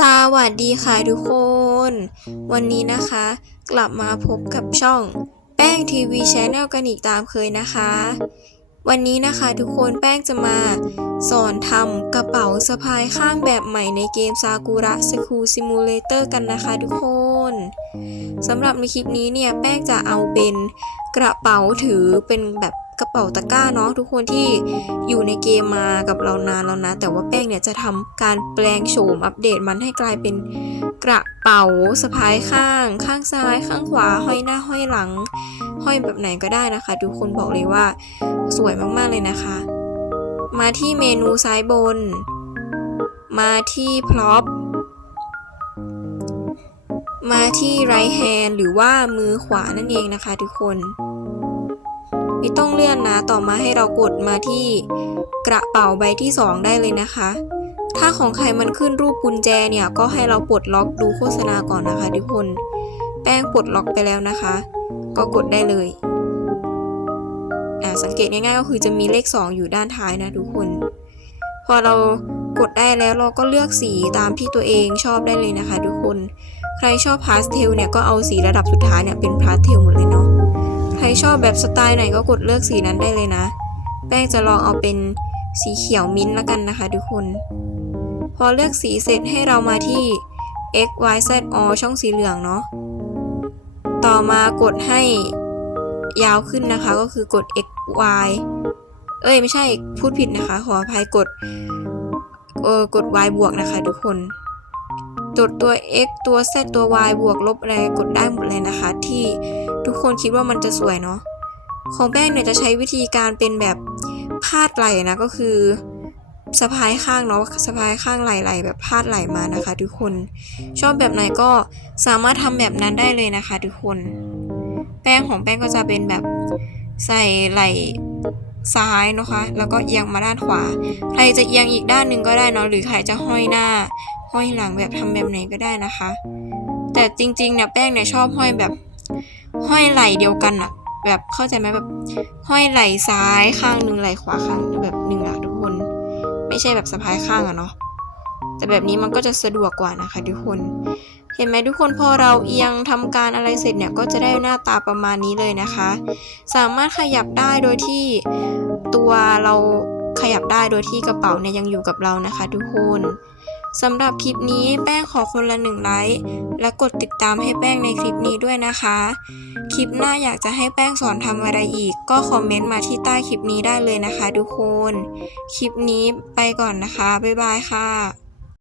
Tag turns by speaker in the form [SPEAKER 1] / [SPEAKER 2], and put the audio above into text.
[SPEAKER 1] สวัสดีค่ะทุกคน วันนี้นะคะ กลับมาพบกับช่อง แป้งทีวีชแนลกันอีกตามเคยนะคะ วันนี้นะคะทุกคนแป้งจะมาสอนทำกระเป๋าสะพายข้างแบบใหม่ในเกมซากุระสคูซิมูเลเตอร์กันนะคะทุกคนสำหรับในคลิปนี้เนี่ย แป้งจะเอาเป็นกระเป๋าถือเป็นแบบ กระเป๋าตะกร้าเนาะทุกคนที่อยู่ในเกมมากับเรานานแล้วนะ แต่ว่าแป้งเนี่ยจะทำการแปลงโฉมอัปเดตมันให้กลายเป็นกระเป๋าสะพายข้าง ข้างซ้าย ข้างขวา ห้อยหน้าห้อยหลัง ห้อยแบบไหนก็ได้นะคะ ทุกคนบอกเลยว่าสวยมากๆเลยนะคะ มาที่เมนูซ้ายบน มาที่พร็อพมาที่ไรแฮนหรือว่ามือขวานั่นเองนะคะ ทุกคน ไม่ต้องเลื่อนนะต่อมาให้เรากดมาที่กระเป๋าใบที่ 2 ได้เลยนะคะ ถ้าของใครมันขึ้นรูปกุญแจเนี่ยก็ให้เราปลดล็อกดูโฆษณาก่อนนะคะทุกคน แป้งปลดล็อกไปแล้วนะคะ ก็กดได้เลยอ่าสังเกตง่ายๆก็คือจะมีเลข 2 อยู่ด้านท้ายนะทุกคน พอเรากดได้แล้วเราก็เลือกสีตามที่ตัวเองชอบได้เลยนะคะทุกคน ใครชอบพาสเทลเนี่ยก็เอาสีระดับสุดท้ายเนี่ยเป็นพาสเทลหมดเลยเนาะ รชอบแบบสไตล์ไหนก็กดเลือกสีนั้นได้เลยนะ แป้งจะลองเอาเป็นสีเขียวมิ้นท์ละกันนะคะทุกคน พอเลือกสีเสร็จให้เรามาที่ x y z o ช่องสีเหลืองเนาะ ต่อมากดให้ยาวขึ้นนะคะก็คือกด x y เอ้ยไม่ใช่พูดผิดนะคะ ขออภัยกดเออกด y บวกนะคะทุกคน จดตัว x ตัว z ตัว y บวกลบอะไรกดได้หมดเลยนะคะที่ ทุกคนคิดว่ามันจะสวยเนาะของแป้งเนี่ยจะใช้วิธีการเป็นแบบพาดไหล่นะก็คือสะพายข้างเนาะสะพายข้างไหล่ๆแบบพาดไหลมานะคะ ทุกคนชอบแบบไหนก็สามารถทำแบบนั้นได้เลยนะคะ ทุกคน แป้งของแป้งก็จะเป็นแบบใส่ไหลซ้ายนะคะ แล้วก็เอียงมาด้านขวา ใครจะเอียงอีกด้านหนึ่งก็ได้เนาะหรือใครจะห้อยหน้า ห้อยหลังแบบทำแบบไหนก็ได้นะคะ แต่จริงๆเนี่ยแป้งเนี่ยชอบห้อยแบบ ห้อยไหล่เดียวกันอะแบบเข้าใจไหมแบบห้อยไหล่ซ้ายข้างหนึ่งไหล่ขวาข้างแบบหนึ่งอะทุกคน ไม่ใช่แบบสะพายข้างอะเนาะแต่แบบนี้มันก็จะสะดวกกว่านะคะทุกคน เห็นไหมทุกคนพอเราเอียงทำการอะไรเสร็จเนี่ยก็จะได้หน้าตาประมาณนี้เลยนะคะ สามารถขยับได้โดยที่ตัวเราขยับได้โดยที่กระเป๋าเนี่ยยังอยู่กับเรานะคะ ทุกคน สำหรับคลิปนี้แป้งขอคนละหนึ่งไลค์และกดติดตามให้แป้งในคลิปนี้ด้วยนะคะ คลิปหน้าอยากจะให้แป้งสอนทำอะไรอีก ก็คอมเมนต์มาที่ใต้คลิปนี้ได้เลยนะคะทุกคน คลิปนี้ไปก่อนนะคะ บ๊ายบายค่ะ